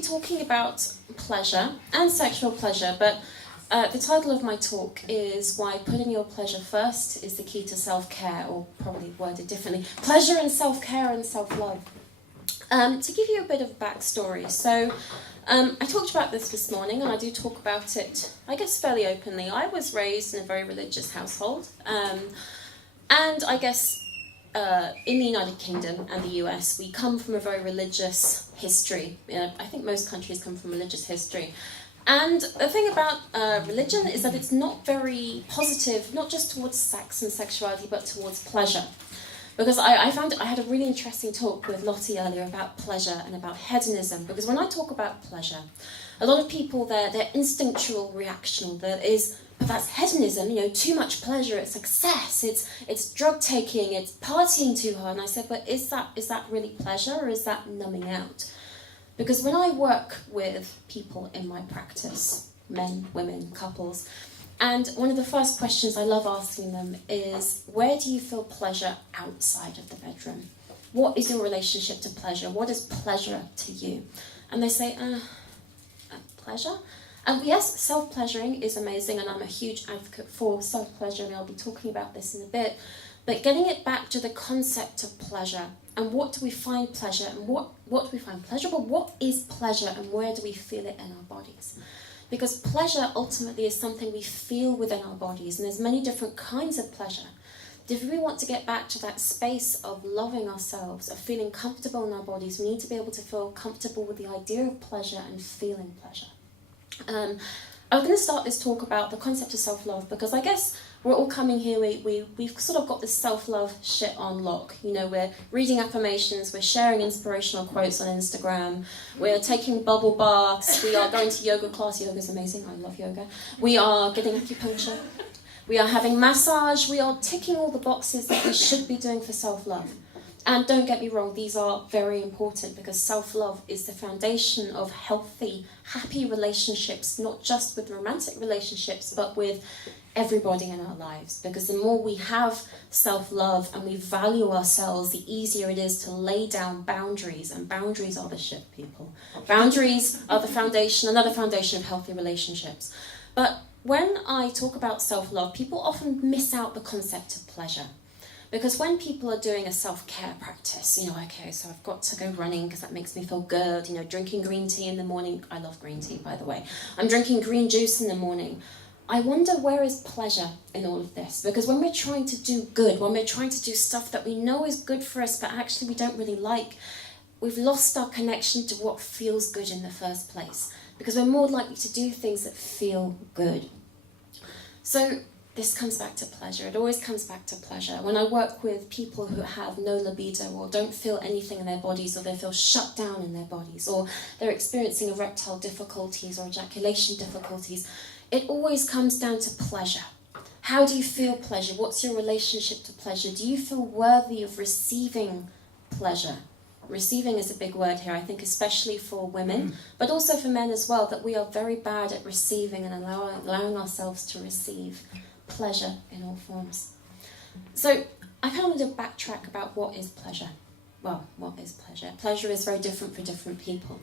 be talking about pleasure and sexual pleasure, but the title of my talk is Why Putting Your Pleasure First is the Key to Self-Care, or probably worded differently, pleasure and self-care and self-love. To give you a bit of backstory, so I talked about this morning, and I do talk about it, I guess, fairly openly. I was raised in a very religious household, and I guess in the United Kingdom and the US, we come from a very religious history. I think most countries come from religious history. And the thing about religion is that it's not very positive, not just towards sex and sexuality, but towards pleasure. Because I found I had a really interesting talk with Lottie earlier about pleasure and about hedonism. Because when I talk about pleasure, a lot of people, their instinctual reaction that is, but that's hedonism, too much pleasure, it's success, it's drug taking, it's partying too hard. And I said, but is that really pleasure, or is that numbing out? Because when I work with people in my practice, men, women, couples, and one of the first questions I love asking them is, where do you feel pleasure outside of the bedroom? What is your relationship to pleasure? What is pleasure to you? And they say, pleasure? And yes, self-pleasuring is amazing, and I'm a huge advocate for self-pleasuring. I'll be talking about this in a bit. But getting it back to the concept of pleasure, and what do we find pleasure, and what do we find pleasurable? What is pleasure, and where do we feel it in our bodies? Because pleasure ultimately is something we feel within our bodies, and there's many different kinds of pleasure. If we want to get back to that space of loving ourselves, of feeling comfortable in our bodies, we need to be able to feel comfortable with the idea of pleasure and feeling pleasure. I'm going to start this talk about the concept of self-love, because I guess we're all coming here, we've sort of got this self-love shit on lock. We're reading affirmations, we're sharing inspirational quotes on Instagram, we're taking bubble baths, we are going to yoga class. Yoga's amazing, I love yoga. We are getting acupuncture, we are having massage, we are ticking all the boxes that we should be doing for self-love. And don't get me wrong, these are very important, because self-love is the foundation of healthy, happy relationships, not just with romantic relationships, but with everybody in our lives. Because the more we have self-love and we value ourselves, the easier it is to lay down boundaries. And boundaries are the shit, people. Boundaries are the foundation, another foundation of healthy relationships. But when I talk about self-love, people often miss out the concept of pleasure. Because when people are doing a self-care practice, okay, so I've got to go running because that makes me feel good, drinking green tea in the morning. I love green tea, by the way. I'm drinking green juice in the morning. I wonder, where is pleasure in all of this? Because when we're trying to do good, when we're trying to do stuff that we know is good for us, but actually we don't really like, we've lost our connection to what feels good in the first place. Because we're more likely to do things that feel good. So this comes back to pleasure. It always comes back to pleasure. When I work with people who have no libido, or don't feel anything in their bodies, or they feel shut down in their bodies, or they're experiencing erectile difficulties or ejaculation difficulties, it always comes down to pleasure. How do you feel pleasure? What's your relationship to pleasure? Do you feel worthy of receiving pleasure? Receiving is a big word here, I think, especially for women, but also for men as well, that we are very bad at receiving and allowing ourselves to receive pleasure in all forms. So I kind of want to backtrack about what is pleasure. Well, what is pleasure? Pleasure is very different for different people.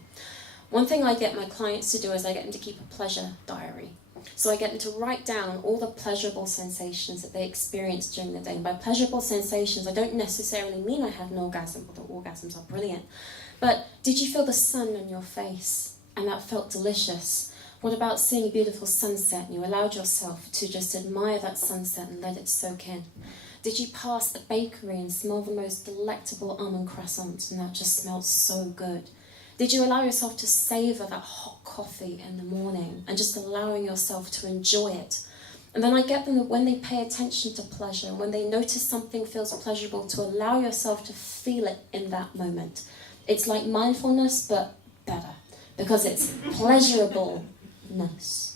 One thing I get my clients to do is I get them to keep a pleasure diary. So I get them to write down all the pleasurable sensations that they experience during the day. And by pleasurable sensations, I don't necessarily mean I had an orgasm, although orgasms are brilliant. But did you feel the sun on your face and that felt delicious? What about seeing a beautiful sunset and you allowed yourself to just admire that sunset and let it soak in? Did you pass a bakery and smell the most delectable almond croissant and that just smelled so good? Did you allow yourself to savour that hot coffee in the morning and just allowing yourself to enjoy it? And then I get them that when they pay attention to pleasure, when they notice something feels pleasurable, to allow yourself to feel it in that moment. It's like mindfulness, but better, because it's pleasurableness.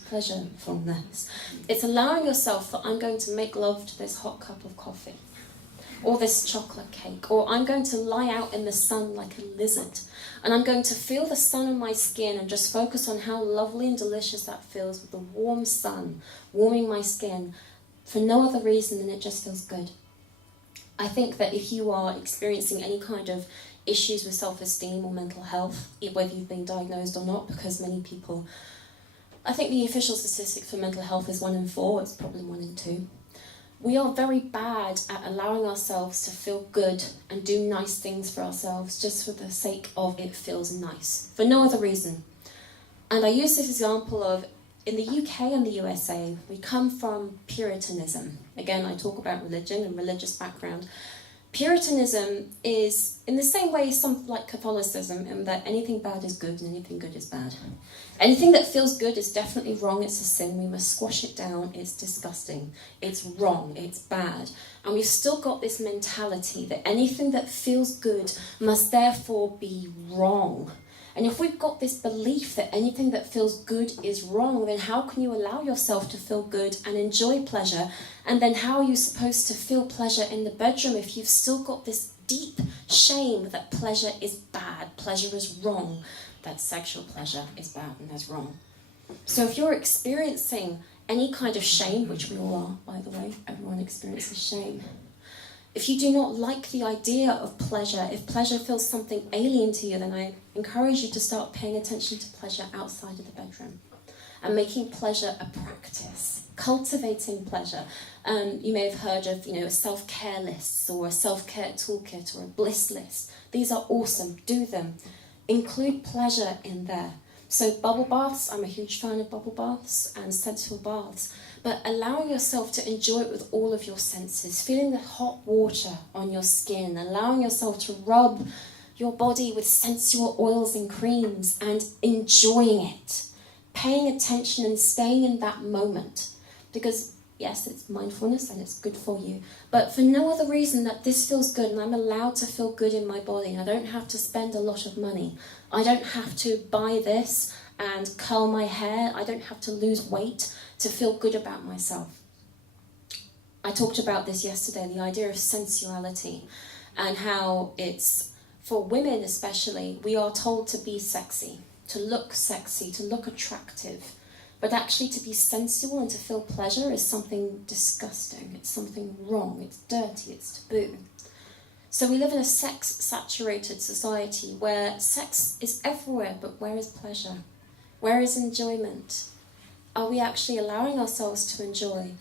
It's allowing yourself that I'm going to make love to this hot cup of coffee, or this chocolate cake, or I'm going to lie out in the sun like a lizard, and I'm going to feel the sun on my skin and just focus on how lovely and delicious that feels with the warm sun warming my skin for no other reason than it just feels good. I think that if you are experiencing any kind of issues with self-esteem or mental health, whether you've been diagnosed or not, because many people, I think the official statistic for mental health is 1 in 4, it's probably 1 in 2. We are very bad at allowing ourselves to feel good and do nice things for ourselves just for the sake of it feels nice, for no other reason. And I use this example of, in the UK and the USA, we come from Puritanism. Again, I talk about religion and religious background. Puritanism is in the same way some like Catholicism, in that anything bad is good and anything good is bad. Anything that feels good is definitely wrong, it's a sin, we must squash it down, it's disgusting, it's wrong, it's bad. And we've still got this mentality that anything that feels good must therefore be wrong. And if we've got this belief that anything that feels good is wrong, then how can you allow yourself to feel good and enjoy pleasure? And then how are you supposed to feel pleasure in the bedroom if you've still got this deep shame that pleasure is bad, pleasure is wrong, that sexual pleasure is bad and is wrong? So if you're experiencing any kind of shame, which we all are, by the way, everyone experiences shame. If you do not like the idea of pleasure, if pleasure feels something alien to you, then I encourage you to start paying attention to pleasure outside of the bedroom and making pleasure a practice, cultivating pleasure. You may have heard of, a self-care list or a self-care toolkit or a bliss list. These are awesome. Do them. Include pleasure in there. So bubble baths, I'm a huge fan of bubble baths and sensual baths. But allowing yourself to enjoy it with all of your senses, feeling the hot water on your skin, allowing yourself to rub your body with sensual oils and creams and enjoying it, paying attention and staying in that moment. Because yes, it's mindfulness and it's good for you, but for no other reason that this feels good and I'm allowed to feel good in my body. I don't have to spend a lot of money. I don't have to buy this and curl my hair. I don't have to lose weight to feel good about myself. I talked about this yesterday, the idea of sensuality and how it's, for women especially, we are told to be sexy, to look attractive. But actually to be sensual and to feel pleasure is something disgusting, it's something wrong, it's dirty, it's taboo. So we live in a sex-saturated society where sex is everywhere, but where is pleasure? Where is enjoyment? Are we actually allowing ourselves to enjoy?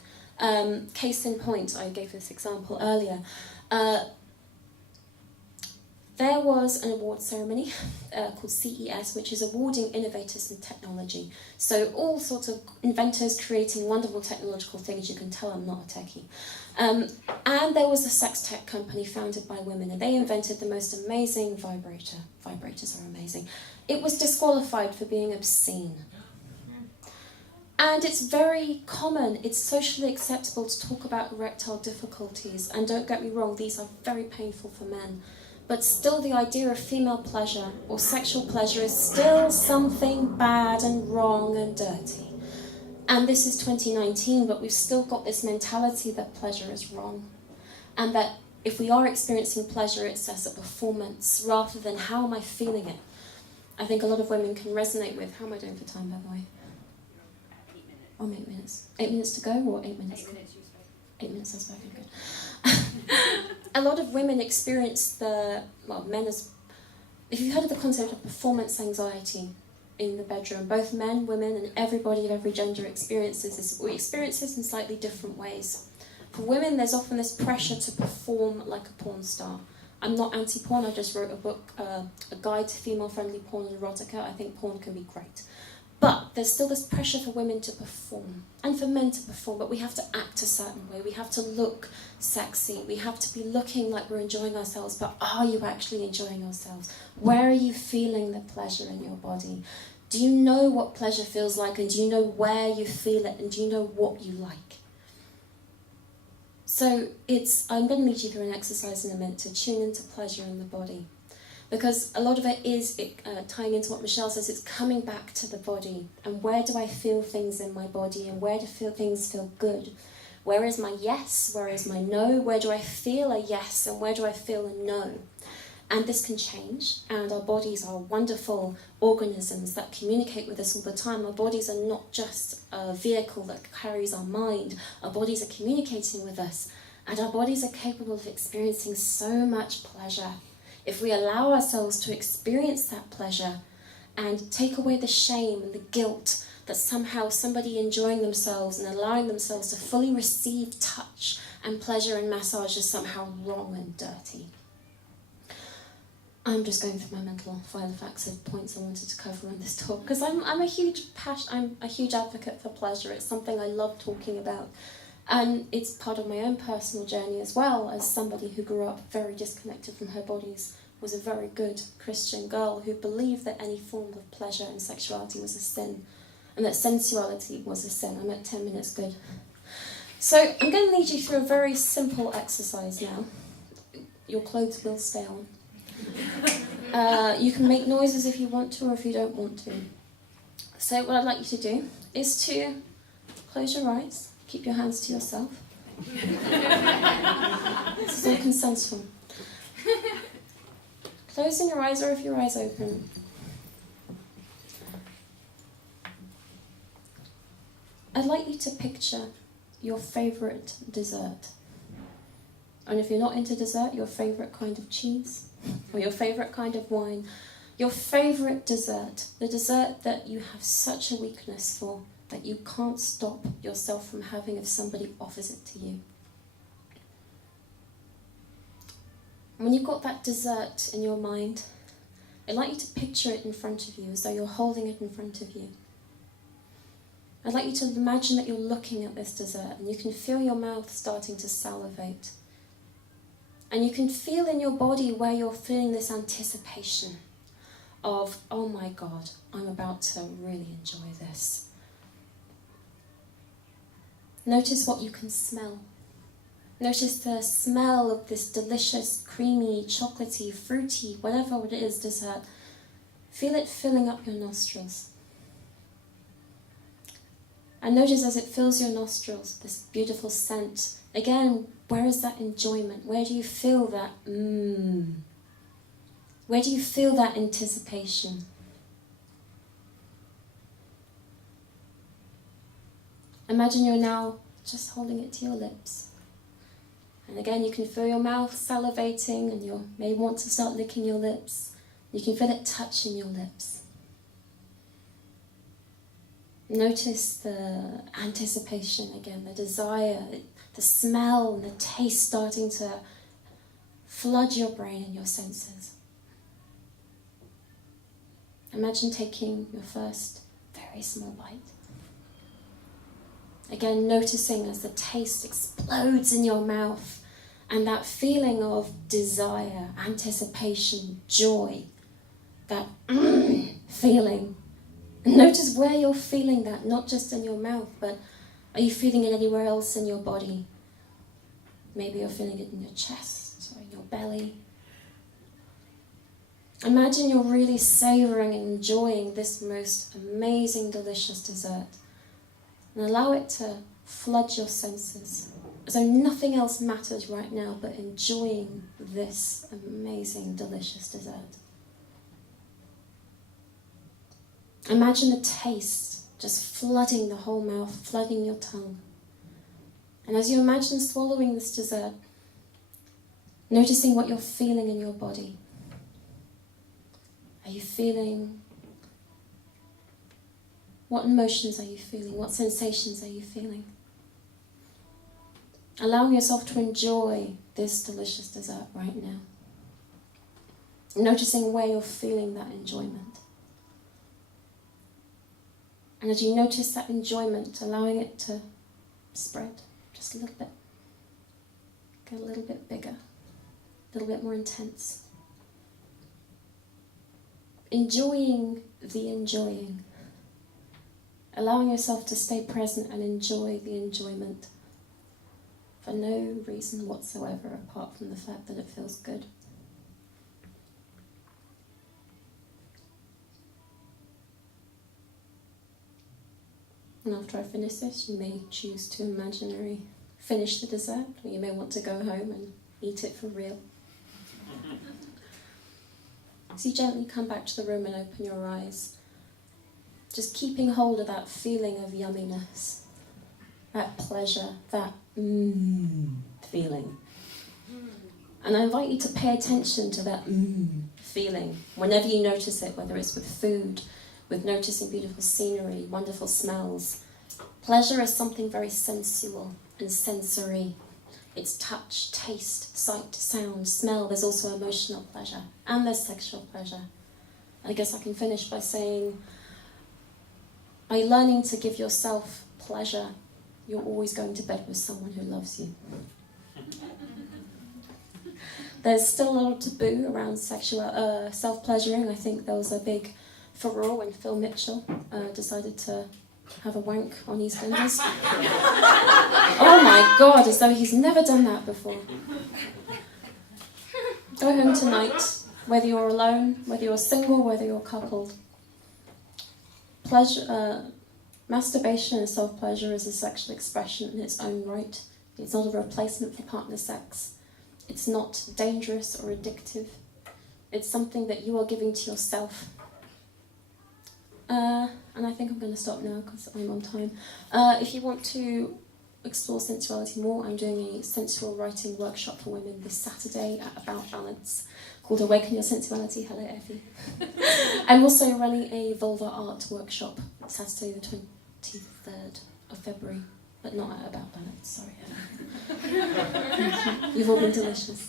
Case in point, I gave this example earlier. There was an award ceremony called CES, which is awarding innovators in technology. So all sorts of inventors creating wonderful technological things. You can tell I'm not a techie. And there was a sex tech company founded by women, and they invented the most amazing vibrator. Vibrators are amazing. It was disqualified for being obscene. And it's very common, it's socially acceptable to talk about erectile difficulties. And don't get me wrong, these are very painful for men. But still the idea of female pleasure or sexual pleasure is still something bad and wrong and dirty. And this is 2019, but we've still got this mentality that pleasure is wrong. And that if we are experiencing pleasure, it's as a performance rather than how am I feeling it. I think a lot of women can resonate with, how am I doing for time, by the way? 8 minutes. 8 minutes. 8 minutes to go or 8 minutes? 8 minutes you spoke. 8 minutes I spoke, good. A lot of women experience men as, if you've heard of the concept of performance anxiety in the bedroom, both men, women, and everybody of every gender experiences this. We experience this in slightly different ways. For women, there's often this pressure to perform like a porn star. I'm not anti-porn, I just wrote a book, a guide to female-friendly porn and erotica. I think porn can be great. But there's still this pressure for women to perform, and for men to perform, but we have to act a certain way. We have to look sexy. We have to be looking like we're enjoying ourselves, but are you actually enjoying yourselves? Where are you feeling the pleasure in your body? Do you know what pleasure feels like, and do you know where you feel it, and do you know what you like? So I'm going to lead you through an exercise in a minute to tune into pleasure in the body. Because a lot of it is, tying into what Michelle says, it's coming back to the body. And where do I feel things in my body? And where do things feel good? Where is my yes? Where is my no? Where do I feel a yes? And where do I feel a no? And this can change. And our bodies are wonderful organisms that communicate with us all the time. Our bodies are not just a vehicle that carries our mind. Our bodies are communicating with us. And our bodies are capable of experiencing so much pleasure. if we allow ourselves to experience that pleasure and take away the shame and the guilt that somehow somebody enjoying themselves and allowing themselves to fully receive touch and pleasure and massage is somehow wrong and dirty. I'm just going through my mental file of facts of points I wanted to cover on this talk, because I'm a huge advocate for pleasure. It's something I love talking about, and it's part of my own personal journey as well, as somebody who grew up very disconnected from her bodies, was a very good Christian girl who believed that any form of pleasure and sexuality was a sin, and that sensuality was a sin. I'm at 10 minutes good. So I'm going to lead you through a very simple exercise now. Your clothes will stay on. You can make noises if you want to or if you don't want to. So what I'd like you to do is to close your eyes, keep your hands to yourself. This is all consensual. Closing your eyes, or if your eyes open. I'd like you to picture your favourite dessert. And if you're not into dessert, your favourite kind of cheese, or your favourite kind of wine, your favourite dessert, the dessert that you have such a weakness for that you can't stop yourself from having if somebody offers it to you. When you've got that dessert in your mind, I'd like you to picture it in front of you as though you're holding it in front of you. I'd like you to imagine that you're looking at this dessert and you can feel your mouth starting to salivate. And you can feel in your body where you're feeling this anticipation of, oh my God, I'm about to really enjoy this. Notice what you can smell. Notice the smell of this delicious, creamy, chocolatey, fruity, whatever it is, dessert. Feel it filling up your nostrils. And notice as it fills your nostrils, this beautiful scent. Again, where is that enjoyment? Where do you feel that Where do you feel that anticipation? Imagine you're now just holding it to your lips. And again, you can feel your mouth salivating and you may want to start licking your lips. You can feel it touching your lips. Notice the anticipation again, the desire, the smell and the taste starting to flood your brain and your senses. Imagine taking your first very small bite. Again, noticing as the taste explodes in your mouth and that feeling of desire, anticipation, joy, that feeling. And notice where you're feeling that, not just in your mouth, but are you feeling it anywhere else in your body? Maybe you're feeling it in your chest or in your belly. Imagine you're really savouring and enjoying this most amazing, delicious dessert. And allow it to flood your senses, as though nothing else matters right now but enjoying this amazing, delicious dessert. Imagine the taste just flooding the whole mouth, flooding your tongue. And as you imagine swallowing this dessert, noticing what you're feeling in your body. Are you feeling? What emotions are you feeling? What sensations are you feeling? Allowing yourself to enjoy this delicious dessert right now. Noticing where you're feeling that enjoyment. And as you notice that enjoyment, allowing it to spread just a little bit. Get a little bit bigger, a little bit more intense. Enjoying the enjoying. Allowing yourself to stay present and enjoy the enjoyment for no reason whatsoever apart from the fact that it feels good. And after I finish this, you may choose to imaginary finish the dessert, or you may want to go home and eat it for real. So you gently come back to the room and open your eyes, just keeping hold of that feeling of yumminess, that pleasure, that feeling. And I invite you to pay attention to that feeling whenever you notice it, whether it's with food, with noticing beautiful scenery, wonderful smells. Pleasure is something very sensual and sensory. It's touch, taste, sight, sound, smell. There's also emotional pleasure, and there's sexual pleasure. I guess I can finish by saying, by learning to give yourself pleasure, you're always going to bed with someone who loves you. There's still a lot of taboo around sexual self-pleasuring. I think there was a big furore when Phil Mitchell decided to have a wank on EastEnders. Oh my God, as though he's never done that before. Go home tonight, whether you're alone, whether you're single, whether you're coupled. Masturbation and self-pleasure is a sexual expression in its own right. It's not a replacement for partner sex. It's not dangerous or addictive. It's something that you are giving to yourself. And I think I'm going to stop now because I'm on time. If you want to explore sensuality more, I'm doing a sensual writing workshop for women this Saturday at About Balance called Awaken Your Sensuality. Hello, Effie. I'm also running a vulva art workshop Saturday the 23rd of February, but not at About Balance, sorry. Thank you. You've all been delicious.